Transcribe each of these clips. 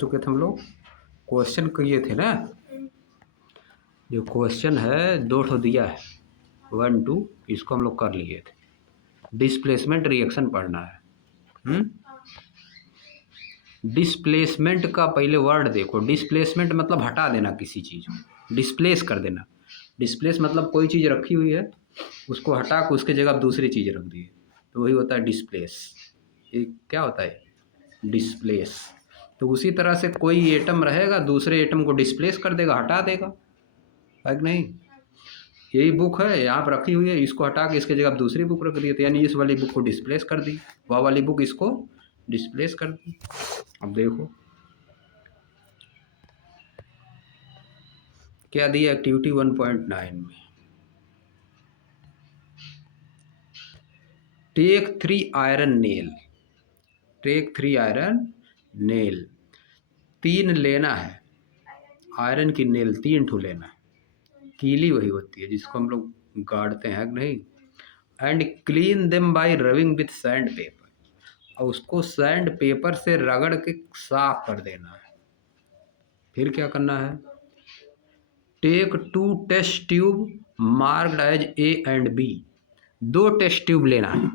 चुके थे हम लोग, क्वेश्चन किए थे ना। जो क्वेश्चन है 2 ठो दिया है 1 2, इसको हम लोग कर लिए थे। डिस्प्लेसमेंट रिएक्शन पढ़ना है। डिस्प्लेसमेंट का पहले वर्ड देखो। डिस्प्लेसमेंट मतलब हटा देना किसी चीज़ को, डिस्प्लेस कर देना। डिस्प्लेस मतलब कोई चीज़ रखी हुई है उसको हटा के उसके जगह दूसरी चीज़ रख दी, तो वही होता है डिस्प्लेस। ये क्या होता है? डिस्प्लेस। तो उसी तरह से कोई एटम रहेगा दूसरे एटम को डिस्प्लेस कर देगा, हटा देगा, है कि नहीं? यही बुक है यहाँ पर रखी हुई है, इसको हटा के इसके जगह दूसरी बुक रख दी, तो यानी इस वाली बुक को डिस्प्लेस कर दी, वह वाली बुक इसको डिस्प्लेस कर दी। अब देखो क्या दिया एक्टिविटी 1.9 में। Take 3 iron nail. Take 3 iron nail. 3 लेना है आयरन की नेल, 3 ठो लेना है। कीली वही होती है जिसको हम लोग गाड़ते हैं कि नहीं। And clean them by rubbing with sand paper. और उसको सैंड पेपर से रगड़ के साफ कर देना है। फिर क्या करना है? Take 2 test tube marked as A and B. 2 test tube लेना है,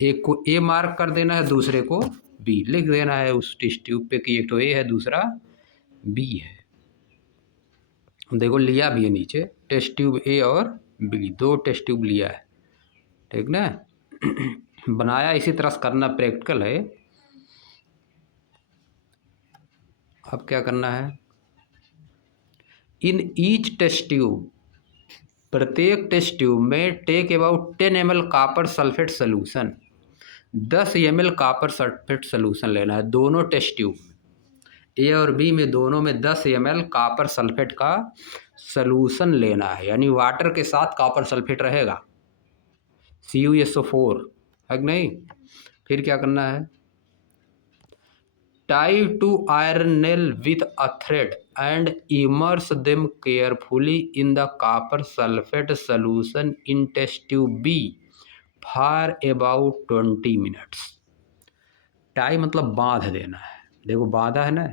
एक को ए मार्क कर देना है, दूसरे को बी लिख देना है उस टेस्ट ट्यूब पे कि एक तो ए है दूसरा बी है। देखो लिया भी है नीचे टेस्ट ट्यूब ए और बी, 2 टेस्ट ट्यूब लिया है, ठीक ना। बनाया इसी तरह से करना, प्रैक्टिकल है। अब क्या करना है? इन ईच टेस्ट ट्यूब, प्रत्येक टेस्ट ट्यूब में take about 10 ml copper sulphate solution. 10 ml copper sulphate solution लेना है दोनों टेस्ट ट्यूब में, ए और बी में दोनों में 10 ml कॉपर सल्फेट का सोल्यूशन लेना है, यानी वाटर के साथ कॉपर सल्फेट रहेगा, CuSO4, है कि नहीं। फिर क्या करना है? Tie 2 iron nail with a thread and immerse them carefully in the copper sulphate solution in test tube B for about 20 minutes. Tie मतलब बांध देना है, देखो बांधा है ना।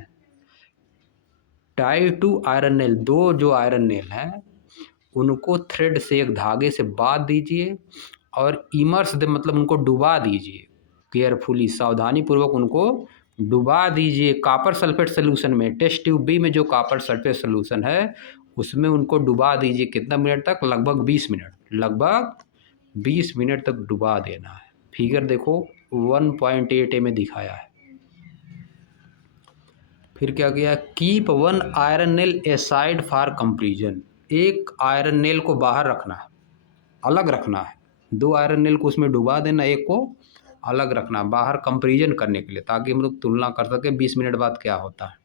टाई 2 आयरन नेल, 2 जो आयरन नेल हैं उनको थ्रेड से, एक धागे से बांध दीजिए, और इमर्स दे मतलब उनको डुबा दीजिए, केयरफुली सावधानी पूर्वक उनको डुबा दीजिए कॉपर सल्फेट सोल्यूशन में। टेस्ट ट्यूब बी में जो कॉपर सल्फेट सोल्यूशन है उसमें उनको डुबा दीजिए। कितना मिनट तक? लगभग 20 मिनट, लगभग 20 मिनट तक डुबा देना है। फिगर देखो 1.8 में दिखाया है। फिर क्या किया? Keep 1 iron nail aside for comparison. एक आयरन नेल को बाहर रखना है, अलग रखना है। 2 आयरन नेल को उसमें डुबा देना, एक को अलग रखना बाहर कंपेरिजन करने के लिए, ताकि हम लोग तुलना कर सके 20 मिनट बाद क्या होता है।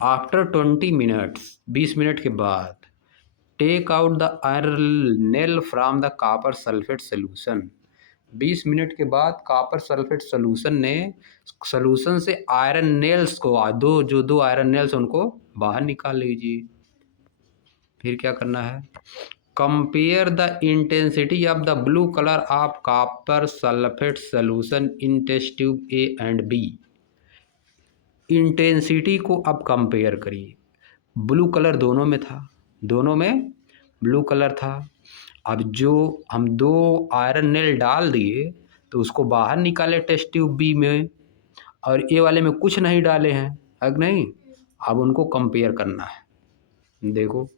आफ्टर 20 मिनट्स, 20 मिनट के बाद, take out the iron nail from the copper sulphate solution. 20 minute के बाद कॉपर सल्फेट सोल्यूशन से आयरन नेल्स को, जो 2 आयरन नेल्स उनको बाहर निकाल लीजिए। फिर क्या करना है? Compare the intensity of the blue colour of copper sulphate solution in test tube A and B. Intensity को अब कंपेयर करिए। ब्लू कलर दोनों में था, दोनों में ब्लू कलर था। अब जो हम 2 आयरन नेल डाल दिए तो उसको बाहर निकाले टेस्ट ट्यूब बी में, और ए वाले में कुछ नहीं डाले हैं, है कि नहीं। अब उनको कंपेयर करना है। देखो,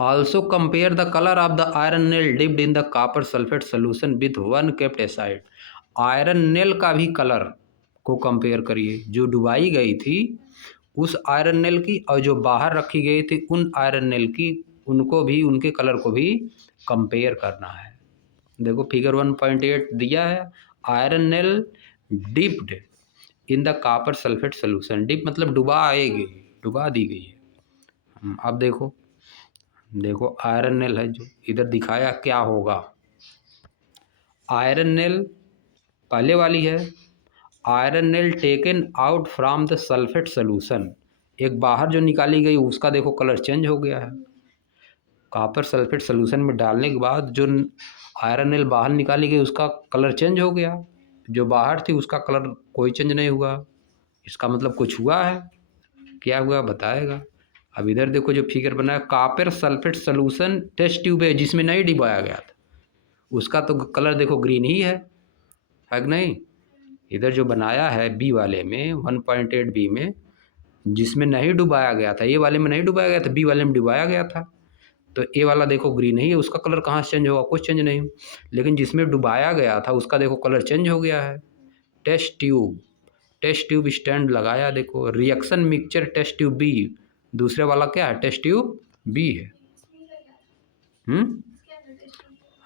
also compare the colour of the iron nail dipped in the copper sulphate solution with 1 kept aside. Iron nail का भी कलर को कंपेयर करिए, जो डुबाई गई थी उस आयरन नेल की, और जो बाहर रखी गई थी उन आयरन नेल की, उनको भी, उनके कलर को भी कंपेयर करना है। देखो फिगर 1.8 दिया है। Iron nail dipped in the copper sulphate solution. Dip मतलब डुबा दी गई है। अब देखो आयरन नेल है जो इधर दिखाया, क्या होगा? आयरन नेल पहले वाली है। Iron nail taken out from the sulphate solution, एक बाहर जो निकाली गई उसका देखो कलर चेंज हो गया है। कॉपर सल्फेट सोल्यूशन में डालने के बाद जो आयरन नेल बाहर निकाली गई उसका कलर चेंज हो गया, जो बाहर थी उसका कलर कोई चेंज नहीं हुआ। इसका मतलब कुछ हुआ है। क्या हुआ बताएगा। अब इधर देखो जो फिगर बना है, copper sulphate solution test tube है जिसमें नहीं डुबाया गया था, उसका तो कलर देखो ग्रीन ही है कि नहीं। इधर जो बनाया है बी वाले में 1.8 बी में, जिसमें नहीं डुबाया गया था, ए वाले में नहीं डुबाया गया था, बी वाले में डुबाया गया था, तो ए वाला देखो ग्रीन ही है, उसका कलर कहाँ से चेंज होगा, कुछ चेंज नहीं। लेकिन जिसमें डुबाया गया था उसका देखो कलर चेंज हो गया है। टेस्ट ट्यूब स्टैंड लगाया, देखो reaction mixture test tube B, दूसरे वाला क्या है, टेस्ट ट्यूब बी है।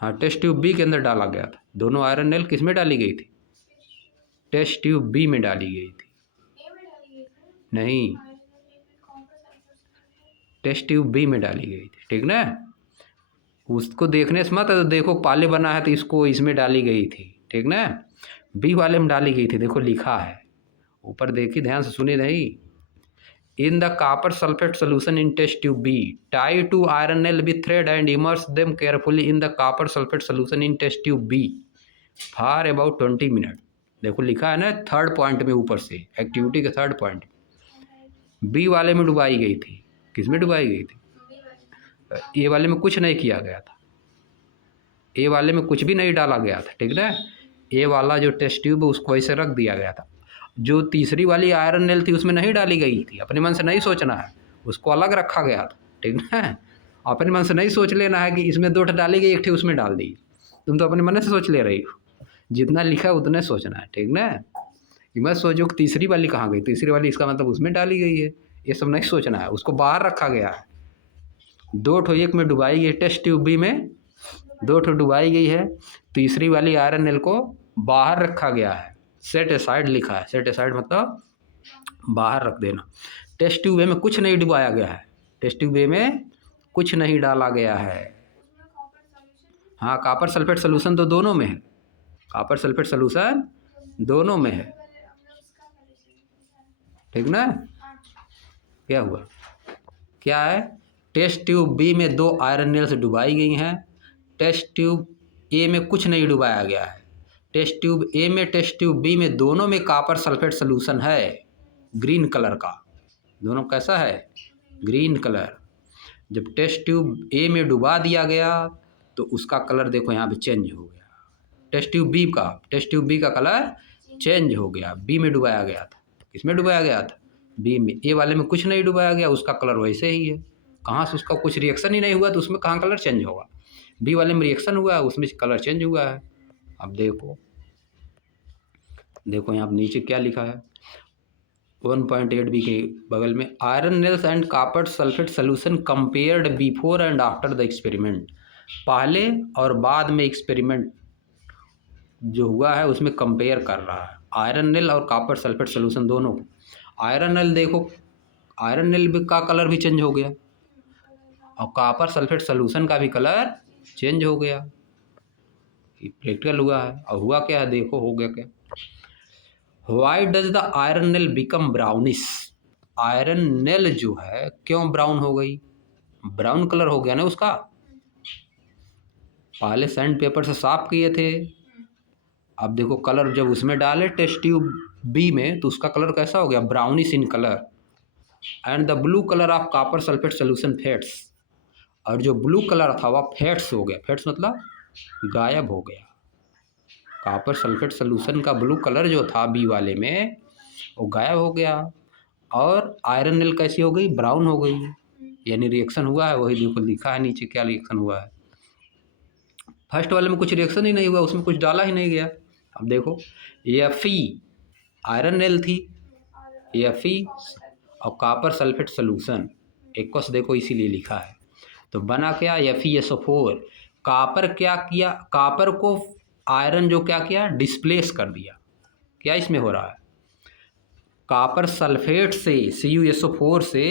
हाँ, टेस्ट ट्यूब बी के अंदर डाला गया था। दोनों आयरन नेल किस में डाली गई थी, टेस्ट ट्यूब बी में डाली गई थी। नहीं, टेस्ट ट्यूब बी में डाली गई थी, ठीक ना। उसको देखने से मत देखो पाले बना है तो इसको इसमें डाली गई थी, ठीक ना। बी वाले में डाली गई थी, देखो लिखा है ऊपर, देखिए ध्यान से सुने नहीं। In the copper sulphate solution in test tube B, tie two iron nail with thread and immerse them carefully in the copper sulphate solution in test tube B for about 20 minute. देखो लिखा है ना third point में ऊपर से, activity के third point B वाले में डुबाई गई थी। किस में डुबाई गई थी, ए वाले में कुछ नहीं किया गया था, ए वाले में कुछ भी नहीं डाला गया था, ठीक ना। ए वाला जो टेस्ट ट्यूब है उसको ऐसे रख दिया गया था। जो तीसरी वाली आयरन नेल थी उसमें नहीं डाली गई थी, अपने मन से नहीं सोचना है, उसको अलग रखा गया था, ठीक ना। अपने मन से नहीं सोच लेना है कि इसमें 2 डाली गई, 1 ठे उसमें डाल दी। तुम तो अपने मन से सोच ले रही हो, जितना लिखा है उतना सोचना है, ठीक ना। कि मत सोचो कि तीसरी वाली कहाँ गई, तीसरी वाली इसका मतलब उसमें डाली गई है, ये सब नहीं सोचना है, उसको बाहर रखा गया है। 2 ठो एक में डुबाई गई, टेस्ट ट्यूब बी में 2 ठो डुबाई गई है, तीसरी वाली आयरन नेल को बाहर रखा गया है, सेट एसाइड लिखा है, सेट एसाइड मतलब बाहर रख देना। टेस्ट ट्यूब ए में कुछ नहीं डुबाया गया है, टेस्ट ट्यूब ए में कुछ नहीं डाला गया है। हाँ, कॉपर सल्फेट सोल्यूशन तो दोनों में है, कॉपर सल्फेट सोल्यूशन दोनों में है, ठीक ना। क्या हुआ, क्या है, टेस्ट ट्यूब बी में 2 आयरन नेल्स डुबाई गई हैं, टेस्ट ट्यूब ए में कुछ नहीं डुबाया गया है। टेस्ट ट्यूब ए में टेस्ट ट्यूब बी में दोनों में कॉपर सल्फेट सोल्यूशन है, ग्रीन कलर का, दोनों कैसा है, ग्रीन कलर। जब टेस्ट ट्यूब ए में डुबा दिया गया तो उसका कलर देखो यहाँ पे चेंज हो गया, टेस्ट ट्यूब बी का कलर चेंज हो गया, बी में डुबाया गया था। किसमें डुबाया गया था, बी में। ए वाले में कुछ नहीं डुबाया गया, उसका कलर वैसे ही है, कहाँ से उसका कुछ रिएक्शन ही नहीं हुआ तो उसमें कहाँ कलर चेंज होगा। बी वाले में रिएक्शन हुआ है, उसमें कलर चेंज हुआ है। अब देखो यहाँ नीचे क्या लिखा है, 1.8 बी के बगल में, iron nails and copper sulphate solution compared before and after the experiment. पहले और बाद में एक्सपेरिमेंट जो हुआ है उसमें कंपेयर कर रहा है आयरन नेल और कॉपर सल्फेट सोल्यूशन दोनों को। आयरन नेल देखो, आयरन नेल का कलर भी चेंज हो गया और कॉपर सल्फेट सोल्यूशन का भी कलर चेंज हो गया, प्रैक्टिकल हुआ है। और हुआ क्या है देखो, हो गया क्या, why does the iron nail become brownish. Iron nail जो है क्यों ब्राउन हो गई, ब्राउन कलर हो गया ना उसका, पहले सैंड पेपर से साफ किए थे, अब देखो कलर जब उसमें डाले टेस्ट ट्यूब बी में तो उसका कलर कैसा हो गया, brownish in colour. And the blue colour of copper sulphate solution fades, और जो ब्लू कलर था वह फेड्स हो गया, फेड्स मतलब गायब हो गया। कॉपर सल्फेट सोल्यूशन का ब्लू कलर जो था बी वाले में वो गायब हो गया, और आयरन नेल कैसी हो गई, ब्राउन हो गई। यानी रिएक्शन हुआ है, वही देखो लिखा है नीचे क्या रिएक्शन हुआ है। फर्स्ट वाले में कुछ रिएक्शन ही नहीं हुआ, उसमें कुछ डाला ही नहीं गया। अब देखो Fe आयरन नेल थी, Fe और कॉपर सल्फेट सोल्यूशन एक्वस देखो इसीलिए लिखा है, तो बना क्या, FeSO4। कॉपर क्या किया, कॉपर को आयरन जो क्या किया, डिस्प्लेस कर दिया। क्या इसमें हो रहा है, कॉपर सल्फेट से CuSO4 से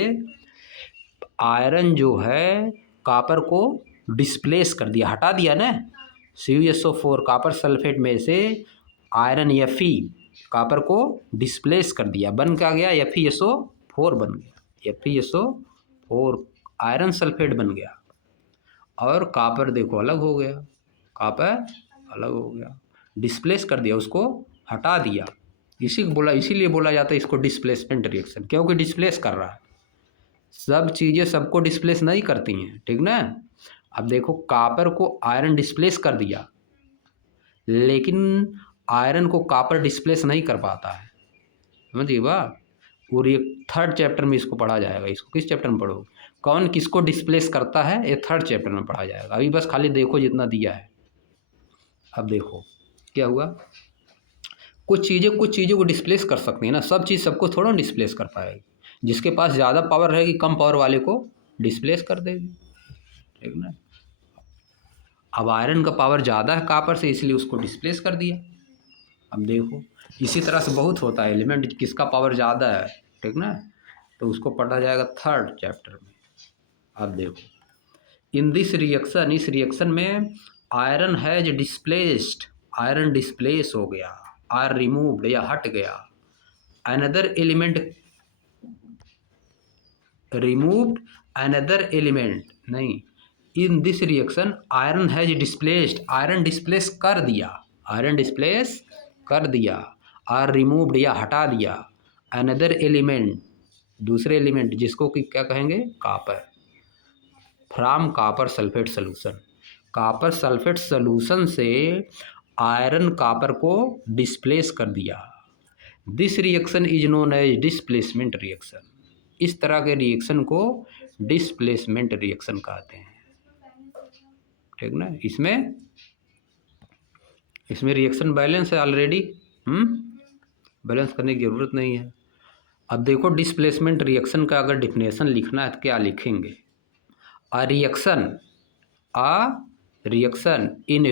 आयरन जो है कॉपर को डिस्प्लेस कर दिया, हटा दिया ना। CuSO4 कॉपर सल्फेट में से आयरन Fe कॉपर को डिस्प्लेस कर दिया, बन क्या गया, FeSO4 बन गया, FeSO4 आयरन सल्फेट बन गया, और कॉपर देखो अलग हो गया, कॉपर अलग हो गया, डिस्प्लेस कर दिया, उसको हटा दिया। इसी को बोला, इसीलिए बोला जाता है इसको डिस्प्लेसमेंट रिएक्शन, क्योंकि डिस्प्लेस कर रहा है। सब चीज़ें सबको डिस्प्लेस नहीं करती हैं, ठीक ना। अब देखो कॉपर को आयरन डिस्प्लेस कर दिया, लेकिन आयरन को कॉपर डिस्प्लेस नहीं कर पाता है, समझिए बात। और ये थर्ड चैप्टर में इसको पढ़ा जाएगा। इसको किस चैप्टर में पढ़ो, कौन किसको डिस्प्लेस करता है, ये थर्ड चैप्टर में पढ़ा जाएगा। अभी बस खाली देखो जितना दिया है। अब देखो क्या हुआ, कुछ चीज़ों को डिस्प्लेस कर सकती है ना, सब चीज़ सबको थोड़ा डिस्प्लेस कर पाएगी। जिसके पास ज़्यादा पावर रहेगी कम पावर वाले को डिस्प्लेस कर देगी, ठीक ना। अब आयरन का पावर ज़्यादा है कॉपर से, इसलिए उसको डिस्प्लेस कर दिया। अब देखो इसी तरह से बहुत होता है, एलिमेंट किसका पावर ज़्यादा है, ठीक ना, तो उसको पढ़ा जाएगा थर्ड चैप्टर में। अब देखो इन दिस रिएक्शन, इस रिएक्शन में iron has displaced, iron displace हो गया, आर रिमूव्ड या हट गया, another element removed, another element नहीं, in this reaction iron has displaced, iron displace कर दिया, आयरन डिस्प्लेस कर दिया, आर रिमूव्ड या हटा दिया, अनदर एलिमेंट दूसरे एलिमेंट जिसको कि क्या कहेंगे, copper, from copper sulphate solution, copper sulphate solution से आयरन कॉपर को डिस्प्लेस कर दिया। This reaction is known as displacement reaction, इस तरह के रिएक्शन को डिस्प्लेसमेंट रिएक्शन कहते हैं, ठीक ना। इसमें रिएक्शन बैलेंस है ऑलरेडी, बैलेंस करने की ज़रूरत नहीं है। अब देखो डिस्प्लेसमेंट रिएक्शन का अगर डिफिनेशन लिखना है तो क्या लिखेंगे, अ reaction in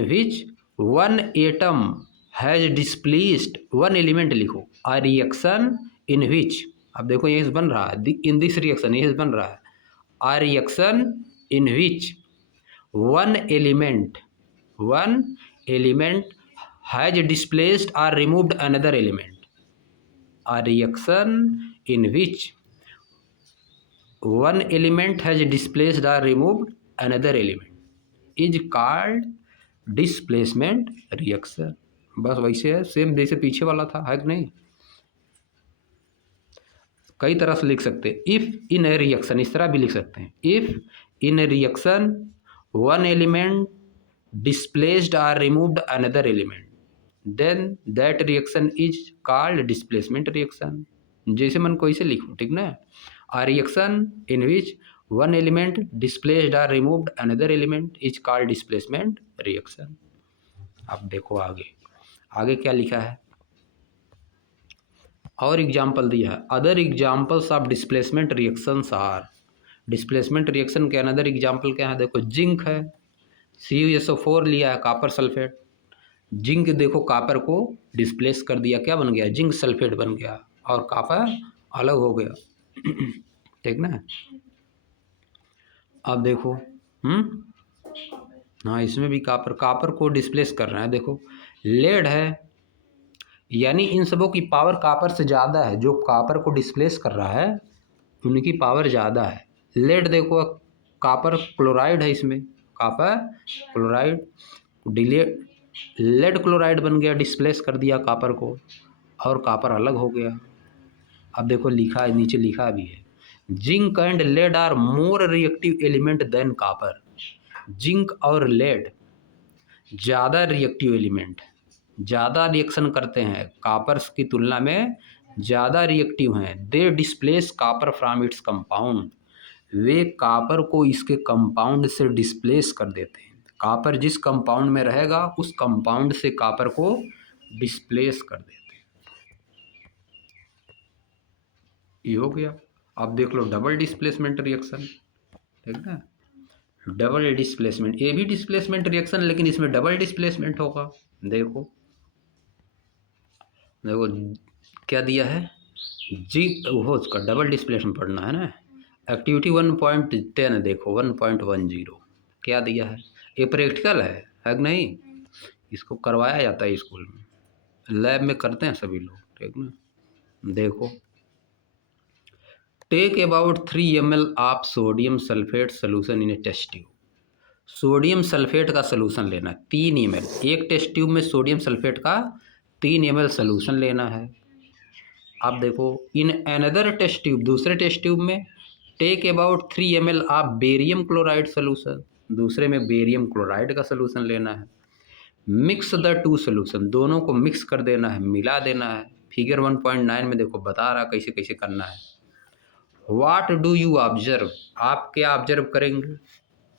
which one atom has displaced, one element लिखो, अ रिएक्शन इन विच, अब देखो यही बन रहा है, इन दिस रिएक्शन यही बन रहा है, a reaction in which one element has displaced और removed another element, a reaction in which one element has displaced और removed another element is called displacement reaction. बस वैसे है, सेम जैसे पीछे वाला था, है कि नहीं। कई तरह से लिख सकते हैं, इफ इन ए रिएक्शन, इस तरह भी लिख सकते हैं, if in a reaction one element displaced और removed another element then that reaction is called displacement reaction. जैसे मन को इसे लिखो, ठीक ना, a reaction in which one element displaced or removed another element is called displacement reaction। अब देखो आगे क्या लिखा है, और एग्जाम्पल दिया है, other examples of displacement reactions are, displacement reaction के अनदर एग्जाम्पल क्या है, देखो जिंक है, CuSO4 लिया है, कॉपर सल्फेट, जिंक देखो कॉपर को डिस्प्लेस कर दिया, क्या बन गया, जिंक सल्फेट बन गया, और कॉपर अलग हो गया, ठीक ना। अब देखो हाँ इसमें भी कॉपर को डिस्प्लेस कर रहा है, देखो लेड है, यानी इन सबों की पावर कॉपर से ज़्यादा है, जो कॉपर को डिस्प्लेस कर रहा है उनकी पावर ज़्यादा है। लेड देखो कॉपर क्लोराइड है, इसमें कॉपर क्लोराइड लेड क्लोराइड बन गया, डिस्प्लेस कर दिया कॉपर को, और कॉपर अलग हो गया। अब देखो लिखा है, नीचे लिखा भी है, zinc and lead are more reactive element than copper, zinc और लेड ज़्यादा रिएक्टिव एलिमेंट, ज़्यादा रिएक्शन करते हैं, कॉपर की तुलना में ज़्यादा रिएक्टिव हैं। They displace copper from its compound, वे कॉपर को इसके कंपाउंड से डिस्प्लेस कर देते हैं। कॉपर जिस कंपाउंड में रहेगा उस कंपाउंड से कॉपर को डिस्प्लेस कर देते हैं। ये हो गया। अब देख लो डबल डिस्प्लेसमेंट रिएक्शन, ठीक ना, डबल डिस्प्लेसमेंट, ये भी डिस्प्लेसमेंट रिएक्शन लेकिन इसमें डबल डिस्प्लेसमेंट होगा। देखो देखो क्या दिया है, जी वो उसका डबल डिस्प्लेसमेंट पढ़ना है ना, एक्टिविटी 1.10 देखो 1.10 क्या दिया है, ये प्रैक्टिकल है कि नहीं, इसको करवाया जाता है स्कूल में, लैब में करते हैं सभी लोग, ठीक ना। देखो take about 3 ml of sodium sulphate solution in a test tube, sodium sulphate का सलूशन लेना है 3 ml। एक टेस्ट ट्यूब में सोडियम सल्फेट का 3 ml सलूशन लेना है। आप देखो इन अनदर टेस्ट ट्यूब, दूसरे टेस्ट ट्यूब में take about 3 ml of barium chloride solution, दूसरे में बेरियम क्लोराइड का सलूशन लेना है। मिक्स द टू सलूशन, दोनों को मिक्स कर देना है, मिला देना है। फिगर 1.9 में देखो बता रहा कैसे कैसे करना है। वाट डू यू ऑब्जर्व, आप क्या ऑब्जर्व करेंगे,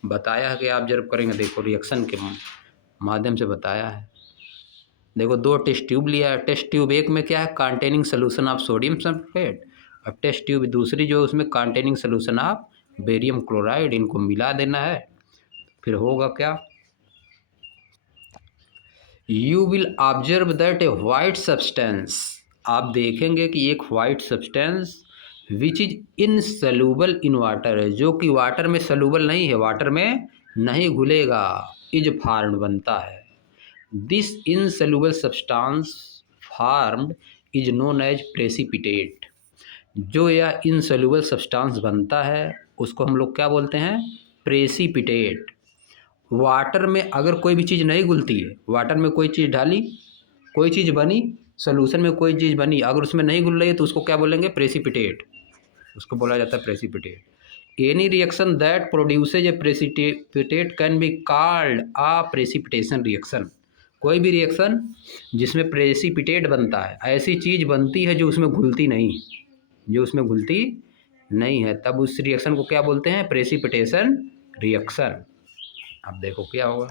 बताया है कि ऑब्जर्व करेंगे। देखो रिएक्शन के माध्यम से बताया है। देखो 2 टेस्ट ट्यूब लिया है। टेस्ट ट्यूब एक में क्या है, containing solution of sodium sulphate. अब टेस्ट ट्यूब दूसरी जो उसमें containing solution of barium chloride, इनको मिला देना है। फिर होगा क्या, you will observe that A white substance, आप देखेंगे कि एक white substance which is insoluble in water है, जो कि वाटर में सोल्यूबल नहीं है, वाटर में नहीं घुलेगा, इज फॉर्म्ड बनता है। This insoluble substance formed is known as precipitate. जो यह इनसोल्यूबल सब्सटेंस बनता है उसको हम लोग क्या बोलते हैं, प्रेसिपिटेट। वाटर में अगर कोई भी चीज़ नहीं घुलती है, वाटर में कोई चीज़ डाली, कोई चीज़ बनी, सोल्यूशन में कोई चीज़ बनी, अगर उसमें नहीं घुल रही है तो उसको क्या बोलेंगे, प्रेसिपिटेट, उसको बोला जाता है precipitate. Any reaction that produces A precipitate can be called a precipitation reaction. कोई भी रिएक्शन जिसमें प्रेसिपिटेट बनता है, ऐसी चीज़ बनती है जो उसमें घुलती नहीं, जो उसमें घुलती नहीं है, तब उस रिएक्शन को क्या बोलते हैं, प्रेसिपिटेशन रिएक्शन। अब देखो क्या होगा,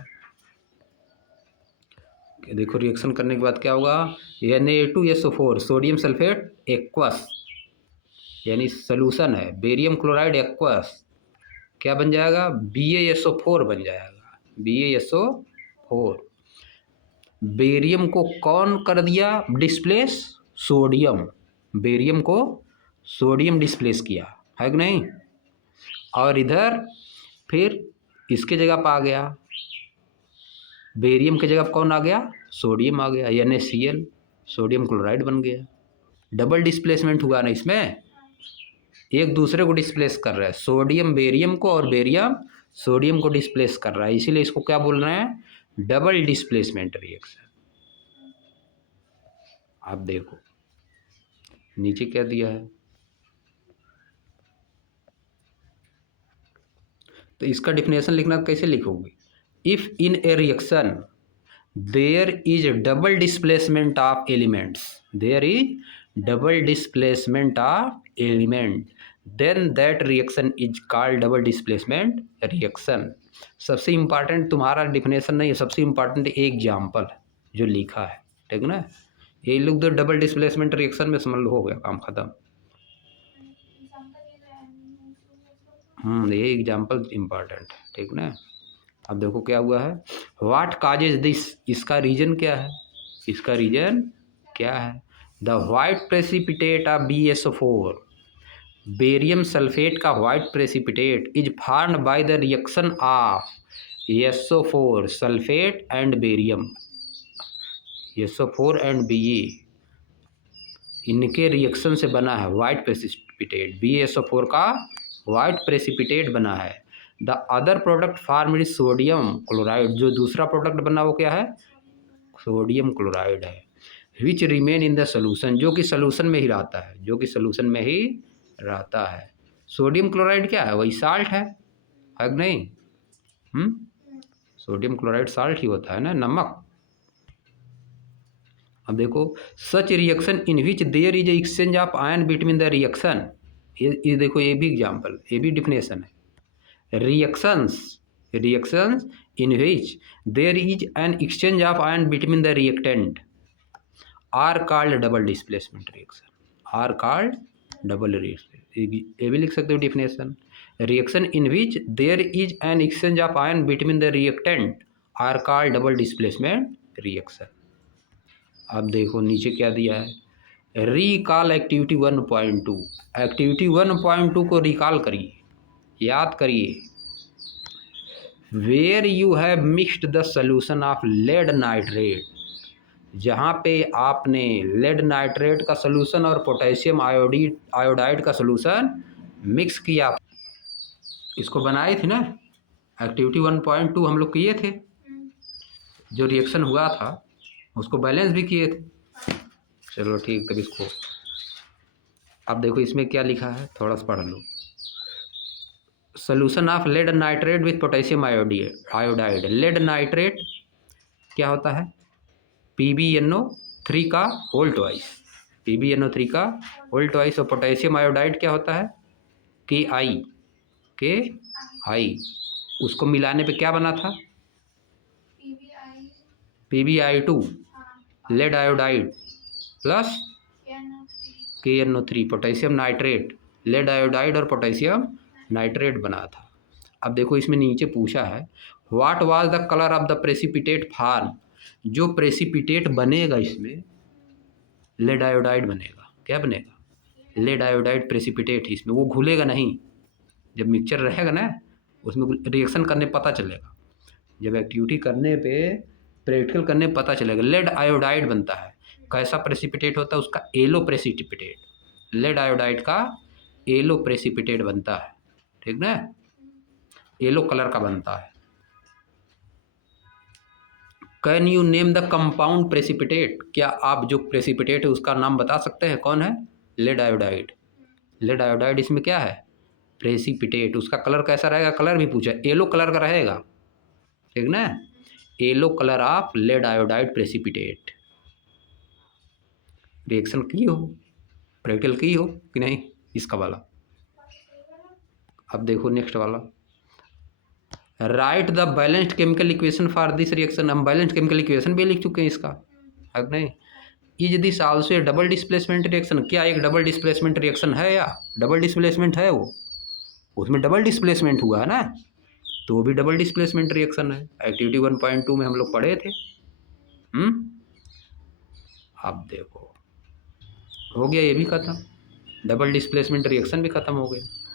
देखो रिएक्शन करने के बाद क्या होगा, Na2SO4 सोडियम सल्फेट एक्वस, यानी सोल्यूशन है, बेरियम क्लोराइड एक्वस, क्या बन जाएगा, BaSO4 बन जाएगा, BaSO4। बेरियम को कौन कर दिया डिस्प्लेस, सोडियम, बेरियम को सोडियम डिस्प्लेस किया है कि नहीं। और इधर फिर इसके जगह पर आ गया, बेरियम की जगह कौन आ गया, सोडियम आ गया, NaCl, सोडियम क्लोराइड बन गया। डबल डिस्प्लेसमेंट हुआ ना इसमें, एक दूसरे को डिस्प्लेस कर रहा है, सोडियम बेरियम को और बेरियम सोडियम को डिस्प्लेस कर रहा है, इसीलिए इसको क्या बोल रहे हैं, डबल डिस्प्लेसमेंट रिएक्शन। आप देखो नीचे क्या दिया है, तो इसका डिफिनेशन लिखना कैसे लिखोगे, if in a reaction there is double displacement of elements, there is double displacement of element, then that reaction is called double displacement reaction। सबसे इम्पॉर्टेंट तुम्हारा डिफिनेशन नहीं है, सबसे इम्पॉर्टेंट एग्जाम्पल जो लिखा है, ठीक ना, ये लिख दो डबल डिस्प्लेसमेंट रिएक्शन में, समझ लो हो गया काम खत्म। ये एग्जाम्पल इम्पॉर्टेंट है, ठीक ना। अब देखो क्या हुआ है, व्हाट काजेज दिस, इसका रीजन क्या है, इसका रीजन क्या है, the white precipitate of BaSO4, barium sulphate का white precipitate is formed by the reaction of SO4 sulphate and barium, SO4 and Be, इनके रिएक्शन से बना है वाइट प्रेसिपिटेट, BaSO4 का वाइट प्रेसिपिटेट बना है। The other product form is sodium chloride, जो दूसरा प्रोडक्ट बना वो क्या है, सोडियम क्लोराइड है। Which remain in the solution, जो कि सोल्यूशन में ही रहता है, जो कि सोल्यूशन में ही रहता है। सोडियम क्लोराइड क्या है, वही साल्ट है कि नहीं, सोडियम क्लोराइड साल्ट ही होता है ना, नमक। अब देखो such reaction in which there is exchange of ion between the reaction, ये देखो ये भी एग्जाम्पल, ये भी डिफिनेशन है। Reactions in which there is an exchange of ion between the reactant are called double displacement reaction, are called double reaction। ये भी लिख सकते हो definition, reaction in which there is an exchange of ion between the reactant are called double displacement reaction. अब देखो नीचे क्या दिया है, रिकॉल एक्टिविटी 1.2, एक्टिविटी 1.2 को रिकॉल करिए, याद करिए। Where you have mixed the solution of lead nitrate, जहाँ पे आपने लेड नाइट्रेट का सोल्यूशन और पोटेशियम आयोडाइड का सोल्यूशन मिक्स किया, इसको बनाई थी ना, एक्टिविटी 1.2 हम लोग किए थे, जो रिएक्शन हुआ था उसको बैलेंस भी किए थे। चलो ठीक, तब इसको अब देखो इसमें क्या लिखा है, थोड़ा सा पढ़ लो। Solution of lead nitrate with potassium iodide. Lead nitrate क्या होता है, PbNO3 का होल ट्वाइस, PbNO3 का होल ट्वाइस। और पोटेशियम आयोडाइड क्या होता है, KI। उसको मिलाने पे क्या बना था, PbI2 lead iodide plus KNO3 potassium nitrate. Lead iodide और पोटेशियम नाइट्रेट बना था। अब देखो इसमें नीचे पूछा है what was the colour of the precipitate form. जो प्रेसिपिटेट बनेगा इसमें लेड आयोडाइड बनेगा। क्या बनेगा, लेड आयोडाइड प्रेसिपिटेट। इसमें वो घुलेगा नहीं, जब मिक्सचर रहेगा ना उसमें रिएक्शन करने पता चलेगा, जब एक्टिविटी करने पे प्रैक्टिकल करने पता चलेगा। लेड आयोडाइड बनता है। कैसा प्रेसिपिटेट होता है उसका, येलो प्रेसिपिटेट। लेड आयोडाइड का येलो प्रेसिपिटेट बनता है, ठीक ना, येलो कलर का बनता है। Can you name the compound precipitate. क्या आप जो प्रेसिपिटेट है उसका नाम बता सकते हैं, कौन है, लेड आयोडाइड। लेड आयोडाइड इसमें क्या है, प्रेसिपिटेट। उसका कलर कैसा रहेगा, कलर भी पूछा, येलो कलर का रहेगा, ठीक ना, yellow colour of lead iodide precipitate. Reaction की हो, प्रैक्टिकल की हो कि नहीं, इसका वाला। अब देखो नेक्स्ट वाला, right the balanced chemical equation for this reaction. हम बैलेंस्ड केमिकल इक्वेशन भी लिख चुके हैं इसका, है नहीं। Is this also A double displacement reaction. क्या एक डबल डिस्प्लेसमेंट रिएक्शन है, या डबल डिस्प्लेसमेंट है वो, उसमें डबल डिस्प्लेसमेंट हुआ है ना, तो वो भी डबल डिस्प्लेसमेंट रिएक्शन है। एक्टिविटी 1.2 में हम लोग पढ़े थे। अब देखो हो गया ये भी खत्म, डबल डिस्प्लेसमेंट रिएक्शन भी खत्म हो गया।